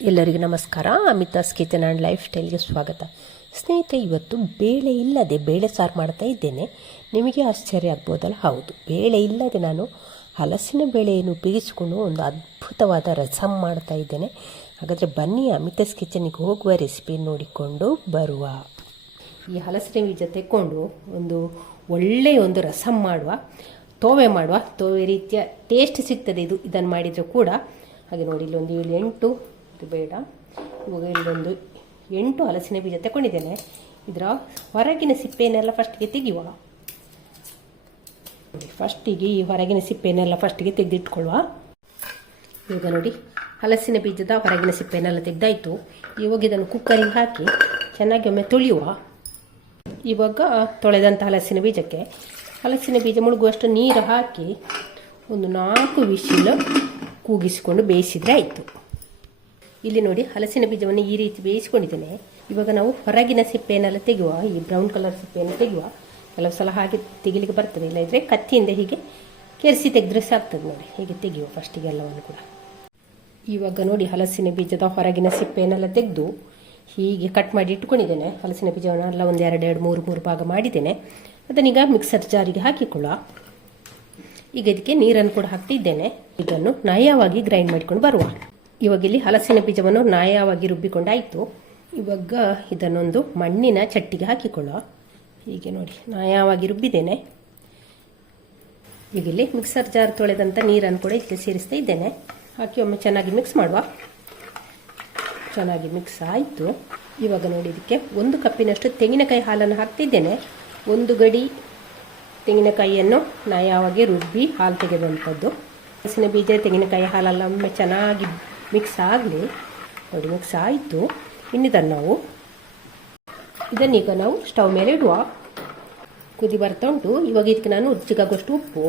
ಎಲ್ಲರಿಗೂ ನಮಸ್ಕಾರ. Amitha's kitchen and life ಸ್ಟೈಲ್ಗೆ ಸ್ವಾಗತ. ಸ್ನೇಹಿತರೆ, ಇವತ್ತು ಬೇಳೆ ಇಲ್ಲದೆ ಬೇಳೆ ಸಾರು ಮಾಡ್ತಾ ಇದ್ದೇನೆ. ನಿಮಗೆ ಆಶ್ಚರ್ಯ ಆಗ್ಬೋದಲ್ಲ? ಹೌದು, ಬೇಳೆ ಇಲ್ಲದೆ ನಾನು ಹಲಸಿನ ಬೇಳೆಯನ್ನು ಉಪಯೋಗಿಸಿಕೊಂಡು ಒಂದು ಅದ್ಭುತವಾದ ರಸಮ್ ಮಾಡ್ತಾ ಇದ್ದೇನೆ. ಹಾಗಾದರೆ ಬನ್ನಿ, ಅಮಿತಾಸ್ ಕಿಚನ್ನಿಗೆ ಹೋಗುವ ರೆಸಿಪಿ ನೋಡಿಕೊಂಡು ಬರುವ. ಈ ಹಲಸಿನ ಬೀಜ ತೆಕ್ಕೊಂಡು ಒಂದು ಒಳ್ಳೆಯ ಒಂದು ರಸಮ್ ಮಾಡುವ, ತೋವೆ ರೀತಿಯ ಟೇಸ್ಟ್ ಸಿಗ್ತದೆ ಇದನ್ನು ಮಾಡಿದರೂ ಕೂಡ. ಹಾಗೆ ನೋಡಿ, ಇಲ್ಲೊಂದು 7-8 ಇದು ಬೇಡ, ಇವಾಗ ಇಲ್ಲೊಂದು 8 ಹಲಸಿನ ಬೀಜ ತಗೊಂಡಿದ್ದೇನೆ. ಇದರ ಹೊರಗಿನ ಸಿಪ್ಪೆಯನ್ನೆಲ್ಲ ಫಸ್ಟಿಗೆ ತೆಗೆಯುವ. ಫಸ್ಟಿಗೆ ಈ ಹೊರಗಿನ ಸಿಪ್ಪೆಯನ್ನೆಲ್ಲ ಫಸ್ಟಿಗೆ ತೆಗೆದಿಟ್ಕೊಳ್ಳುವ. ಇವಾಗ ನೋಡಿ, ಹಲಸಿನ ಬೀಜದ ಹೊರಗಿನ ಸಿಪ್ಪೆಯನ್ನೆಲ್ಲ ತೆಗೆದಾಯಿತು. ಇವಾಗ ಇದನ್ನು ಕುಕ್ಕರಿಗೆ ಹಾಕಿ ಚೆನ್ನಾಗಿ ಒಮ್ಮೆ ತೊಳೆಯುವ. ಇವಾಗ ತೊಳೆದಂಥ ಹಲಸಿನ ಬೀಜ ಮುಳುಗುವಷ್ಟು ನೀರು ಹಾಕಿ ಒಂದು 4 ವಿಶಿಲ್ ಕೂಗಿಸಿಕೊಂಡು ಬೇಯಿಸಿದರೆ ಆಯಿತು. ಇಲ್ಲಿ ನೋಡಿ, ಹಲಸಿನ ಬೀಜವನ್ನು ಈ ರೀತಿ ಬೇಯಿಸ್ಕೊಂಡಿದ್ದೇನೆ. ಇವಾಗ ನಾವು ಹೊರಗಿನ ಸಿಪ್ಪೆಯನ್ನೆಲ್ಲ ತೆಗೆಯುವ. ಈ ಬ್ರೌನ್ ಕಲರ್ ಸಿಪ್ಪೆಯನ್ನು ತೆಗೆಯುವ. ಕೆಲವು ಸಲ ಹಾಗೆ ತೆಗಿಲಿಕ್ಕೆ ಬರ್ತದೆ, ಇಲ್ಲದಿದ್ದರೆ ಕತ್ತಿಯಿಂದ ಹೀಗೆ ಕೆರೆಸಿ ತೆಗೆದ್ರೆ ಸಾಕ್ತದೆ. ನೋಡಿ, ಹೀಗೆ ತೆಗೆಯುವ ಫಸ್ಟಿಗೆ ಎಲ್ಲವನ್ನು ಕೂಡ. ಇವಾಗ ನೋಡಿ, ಹಲಸಿನ ಬೀಜದ ಹೊರಗಿನ ಸಿಪ್ಪೆಯನ್ನೆಲ್ಲ ತೆಗೆದು ಹೀಗೆ ಕಟ್ ಮಾಡಿ ಇಟ್ಕೊಂಡಿದ್ದೇನೆ. ಹಲಸಿನ ಬೀಜವನ್ನೆಲ್ಲ ಒಂದು 2-3 ಭಾಗ ಮಾಡಿದ್ದೇನೆ. ಅದನ್ನೀಗ ಮಿಕ್ಸರ್ ಜಾರಿಗೆ ಹಾಕಿಕೊಳ್ಳುವ. ಈಗ ಇದಕ್ಕೆ ನೀರನ್ನು ಕೂಡ ಹಾಕ್ತಿದ್ದೇನೆ. ಇದನ್ನು ನಯವಾಗಿ ಗ್ರೈಂಡ್ ಮಾಡಿಕೊಂಡು ಬರುವ. ಇವಾಗ ಇಲ್ಲಿ ಹಲಸಿನ ಬೀಜವನ್ನು ನಯವಾಗಿ ರುಬ್ಬಿಕೊಂಡಾಯಿತು. ಇವಾಗ ಇದನ್ನೊಂದು ಮಣ್ಣಿನ ಚಟ್ಟಿಗೆ ಹಾಕಿಕೊಳ್ಳುವ. ಹೀಗೆ ನೋಡಿ, ನಯವಾಗಿ ರುಬ್ಬಿದ್ದೇನೆ. ಈಗ ಇಲ್ಲಿ ಮಿಕ್ಸರ್ ಜಾರ್ ತೊಳೆದಂಥ ನೀರನ್ನು ಕೂಡ ಇದಕ್ಕೆ ಸೇರಿಸ್ತಾ ಇದ್ದೇನೆ. ಹಾಕಿ ಒಮ್ಮೆ ಚೆನ್ನಾಗಿ ಮಿಕ್ಸ್ ಮಾಡುವ. ಚೆನ್ನಾಗಿ ಮಿಕ್ಸ್ ಆಯಿತು. ಇವಾಗ ನೋಡಿ, ಇದಕ್ಕೆ 1 ಕಪ್ಪಿನಷ್ಟು ತೆಂಗಿನಕಾಯಿ ಹಾಲನ್ನು ಹಾಕ್ತಿದ್ದೇನೆ. 1 ಗಡಿ ತೆಂಗಿನಕಾಯಿಯನ್ನು ನಯವಾಗಿ ರುಬ್ಬಿ ಹಾಲು ತೆಗೆದಂಥದ್ದು. ಹಲಸಿನ ಬೀಜ ತೆಂಗಿನಕಾಯಿ ಹಾಲೆಲ್ಲ ಒಮ್ಮೆ ಚೆನ್ನಾಗಿ ಮಿಕ್ಸ್ ಆಗಲಿ. ನೋಡಿ, ಮಿಕ್ಸ್ ಆಯಿತು. ಇದನ್ನೀಗ ನಾವು ಸ್ಟವ್ ಮೇಲೆ ಇಡುವ. ಕುದಿ ಬರ್ತಾ ಉಂಟು. ಇವಾಗ ಇದಕ್ಕೆ ನಾನು ರುಚಿಗಾಗುವಷ್ಟು ಉಪ್ಪು,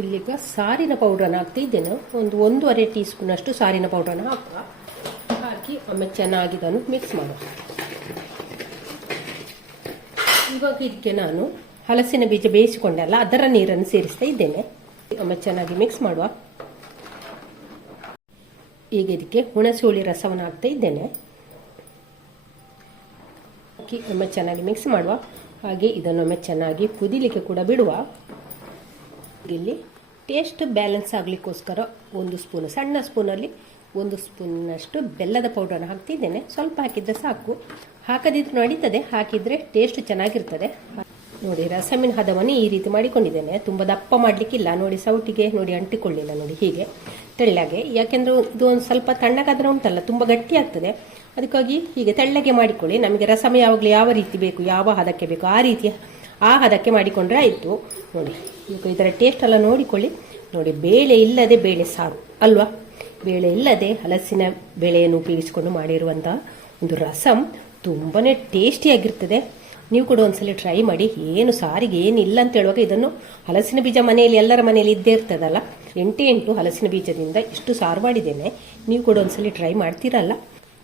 ಇಲ್ಲಿಗ ಸಾರಿನ ಪೌಡ್ರನ್ನು ಹಾಕ್ತಿದ್ದೇನೆ. ಒಂದು 1.5 ಟೀ ಸ್ಪೂನಷ್ಟು ಸಾರಿನ ಪೌಡ್ರನ್ನು ಹಾಕಿ ಒಮ್ಮೆ ಚೆನ್ನಾಗಿ ಇದನ್ನು ಮಿಕ್ಸ್ ಮಾಡುವ. ಇವಾಗ ಇದಕ್ಕೆ ನಾನು ಹಲಸಿನ ಬೀಜ ಬೇಯಿಸಿಕೊಂಡಲ್ಲ, ಅದರ ನೀರನ್ನು ಸೇರಿಸ್ತಾ ಇದ್ದೇನೆ. ಒಮ್ಮೆ ಚೆನ್ನಾಗಿ ಮಿಕ್ಸ್ ಮಾಡುವ. ಈಗ ಇದಕ್ಕೆ ಹುಣಸೆ ರಸವನ್ನು ಹಾಕ್ತಾ ಇದ್ದೇನೆ. ಹಾಕಿ ಒಮ್ಮೆ ಚೆನ್ನಾಗಿ ಮಿಕ್ಸ್ ಮಾಡುವ. ಹಾಗೆ ಇದನ್ನೊಮ್ಮೆ ಚೆನ್ನಾಗಿ ಕುದಿಲಿಕ್ಕೆ ಕೂಡ ಬಿಡುವ. ಇಲ್ಲಿ ಟೇಸ್ಟ್ ಬ್ಯಾಲೆನ್ಸ್ ಆಗಲಿಕ್ಕೋಸ್ಕರ 1 ಸ್ಪೂನ್, ಸಣ್ಣ ಸ್ಪೂನಲ್ಲಿ 1 ಸ್ಪೂನ್ನಷ್ಟು ಬೆಲ್ಲದ ಪೌಡರನ್ನು ಹಾಕ್ತಿದ್ದೇನೆ. ಸ್ವಲ್ಪ ಹಾಕಿದರೆ ಸಾಕು, ಹಾಕದಿದ್ರೆ ನಡೀತದೆ, ಹಾಕಿದರೆ ಟೇಸ್ಟ್ ಚೆನ್ನಾಗಿರ್ತದೆ. ನೋಡಿ, ರಸಮಿನ ಹದವನ್ನು ಈ ರೀತಿ ಮಾಡಿಕೊಂಡಿದ್ದೇನೆ. ತುಂಬ ದಪ್ಪ ಮಾಡಲಿಕ್ಕಿಲ್ಲ. ನೋಡಿ, ಸೌಟಿಗೆ ನೋಡಿ ಅಂಟಿಕೊಳ್ಳಿಲ್ಲ. ನೋಡಿ, ಹೀಗೆ ತೆಳ್ಳಗೆ. ಯಾಕೆಂದರೆ ಇದು ಒಂದು ಸ್ವಲ್ಪ ತಣ್ಣಗಾದ್ರೆ ಉಂಟಲ್ಲ, ತುಂಬ ಗಟ್ಟಿ ಆಗ್ತದೆ. ಅದಕ್ಕಾಗಿ ಹೀಗೆ ತೆಳ್ಳಗೆ ಮಾಡಿಕೊಳ್ಳಿ. ನಮಗೆ ರಸಮ ಯಾವಾಗಲೂ ಯಾವ ರೀತಿ ಬೇಕು, ಯಾವ ಹದಕ್ಕೆ ಬೇಕು, ಆ ಹದಕ್ಕೆ ಮಾಡಿಕೊಂಡ್ರೆ ಆಯಿತು. ನೋಡಿ, ಈಗ ಇದರ ಟೇಸ್ಟ್ ಎಲ್ಲ ನೋಡಿಕೊಳ್ಳಿ. ನೋಡಿ, ಬೇಳೆ ಇಲ್ಲದೆ ಬೇಳೆ ಸಾರು ಅಲ್ವಾ? ಬೇಳೆ ಇಲ್ಲದೆ ಹಲಸಿನ ಬೇಳೆಯನ್ನು ಉಪಯೋಗಿಸಿಕೊಂಡು ಮಾಡಿರುವಂಥ ಒಂದು ರಸಮ್ ತುಂಬಾ ಟೇಸ್ಟಿಯಾಗಿರ್ತದೆ. ನೀವು ಕೂಡ ಒಂದ್ಸಲ ಟ್ರೈ ಮಾಡಿ. ಏನು ಸಾರಿಗೆ ಏನಿಲ್ಲ ಅಂತ ಹೇಳುವಾಗ ಇದನ್ನು ಹಲಸಿನ ಬೀಜ ಮನೆಯಲ್ಲಿ ಎಲ್ಲರ ಮನೆಯಲ್ಲಿ ಇದ್ದೇ ಇರ್ತದಲ್ಲ. 8 ಹಲಸಿನ ಬೀಜದಿಂದ ಇಷ್ಟು ಸಾರು ಮಾಡಿದ್ದೇನೆ. ನೀವು ಕೂಡ ಒಂದ್ಸಲ ಟ್ರೈ ಮಾಡ್ತೀರಲ್ಲ.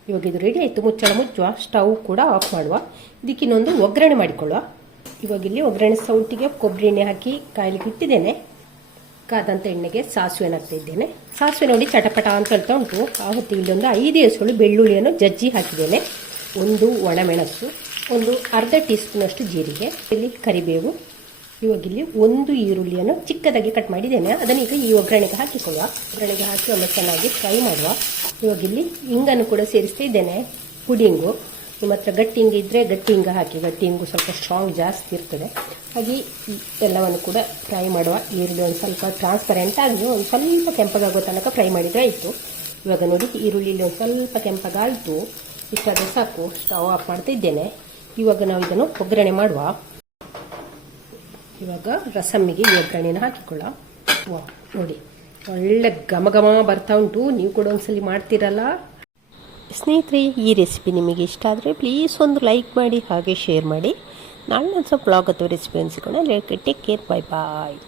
ಇವಾಗ ಇದು ರೆಡಿ ಆಯಿತು. ಮುಚ್ಚುವ. ಸ್ಟವ್ ಕೂಡ ಆಫ್ ಮಾಡುವ. ಇದಕ್ಕಿನ್ನೊಂದು ಒಗ್ಗರಣೆ ಮಾಡಿಕೊಳ್ಳುವ. ಇವಾಗ ಇಲ್ಲಿ ಒಗ್ಗರಣೆ ಸೌಟಿಗೆ ಕೊಬ್ಬರಿ ಎಣ್ಣೆ ಹಾಕಿ ಕಾಯ್ಲಿಕ್ಕೆ ಇಟ್ಟಿದ್ದೇನೆ. ಕಾದಂಥ ಎಣ್ಣೆಗೆ ಸಾಸಿವೆನ ಹಾಕ್ತಾ ಇದ್ದೇನೆ. ಸಾಸಿವೆ ನೋಡಿ ಚಟಪಟ ಅಂತ ಹೇಳ್ತಾ ಉಂಟು. ಆ ಹೊತ್ತಿಗೆ ಇಲ್ಲೊಂದು 5 ಎಸಳು ಬೆಳ್ಳುಳ್ಳಿಯನ್ನು ಜಜ್ಜಿ ಹಾಕಿದ್ದೇನೆ. 1 ಒಣಮೆಣಸು, ಒಂದು ಅರ್ಧ ಟೀ ಸ್ಪೂನಷ್ಟು ಜೀರಿಗೆ, ಇಲ್ಲಿ ಕರಿಬೇವು. ಇವಾಗ ಇಲ್ಲಿ 1 ಈರುಳ್ಳಿಯನ್ನು ಚಿಕ್ಕದಾಗಿ ಕಟ್ ಮಾಡಿದ್ದೇನೆ. ಅದನ್ನೀಗ ಈ ಒಗ್ಗರಣೆಗೆ ಹಾಕಿಕೊಳ್ಳುವ. ಒಗ್ಗರಣೆಗೆ ಹಾಕಿ ಒಮ್ಮೆ ಚೆನ್ನಾಗಿ ಫ್ರೈ ಮಾಡುವ. ಇವಾಗ ಇಲ್ಲಿ ಹಿಂಗನ್ನು ಕೂಡ ಸೇರಿಸ್ತಾ ಇದ್ದೇನೆ. ಪುಡಿಂಗು, ನಿಮ್ಮ ಹತ್ರ ಗಟ್ಟಿ ಹಿಂಗೆ ಇದ್ದರೆ ಗಟ್ಟಿ ಹಿಂಗೆ ಹಾಕಿ. ಗಟ್ಟಿ ಹಿಂಗು ಸ್ವಲ್ಪ ಸ್ಟ್ರಾಂಗ್ ಜಾಸ್ತಿ ಇರ್ತದೆ. ಹಾಗೆ ಎಲ್ಲವನ್ನು ಕೂಡ ಫ್ರೈ ಮಾಡುವ. ಈರುಳ್ಳಿ ಒಂದು ಸ್ವಲ್ಪ ಟ್ರಾನ್ಸ್ಪರೆಂಟ್ ಆಗಿ ಒಂದು ಸ್ವಲ್ಪ ಕೆಂಪಗಾಗೋ ತನಕ ಫ್ರೈ ಮಾಡಿದರೆ ಆಯಿತು. ಇವಾಗ ನೋಡಿ, ಈರುಳ್ಳಿಲಿ ಒಂದು ಸ್ವಲ್ಪ ಕೆಂಪಗಾಯಿತು. ಇಷ್ಟಾದರೆ ಸಾಕು. ಸ್ಟವ್ ಆಫ್ ಮಾಡ್ತಾ ಇದ್ದೇನೆ. ಇವಾಗ ನಾವು ಇದನ್ನು ಒಗ್ಗರಣೆ ಮಾಡುವ. ಇವಾಗ ರಸಮ್ಮಿಗೆ ಈ ಒಗ್ಗರಣೆನ ಹಾಕಿಕೊಳ್ಳ. ನೋಡಿ, ಒಳ್ಳೆ ಘಮ ಬರ್ತಾ ಉಂಟು. ನೀವು ಕೂಡ ಒಂದ್ಸಲಿ ಮಾಡ್ತೀರಲ್ಲ ಸ್ನೇಹಿತರೆ. ಈ ರೆಸಿಪಿ ನಿಮಗೆ ಇಷ್ಟ ಆದರೆ ಪ್ಲೀಸ್ ಒಂದು ಲೈಕ್ ಮಾಡಿ, ಹಾಗೆ ಶೇರ್ ಮಾಡಿ. ನಾಳೆ ಒಂದು ಸ್ವಲ್ಪ ಬ್ಲಾಗ್ ಅಥವಾ ರೆಸಿಪಿ ಅನಿಸಿಕೊಂಡು ಟೇಕ್ ಕೇರ್. ಬಾಯ್.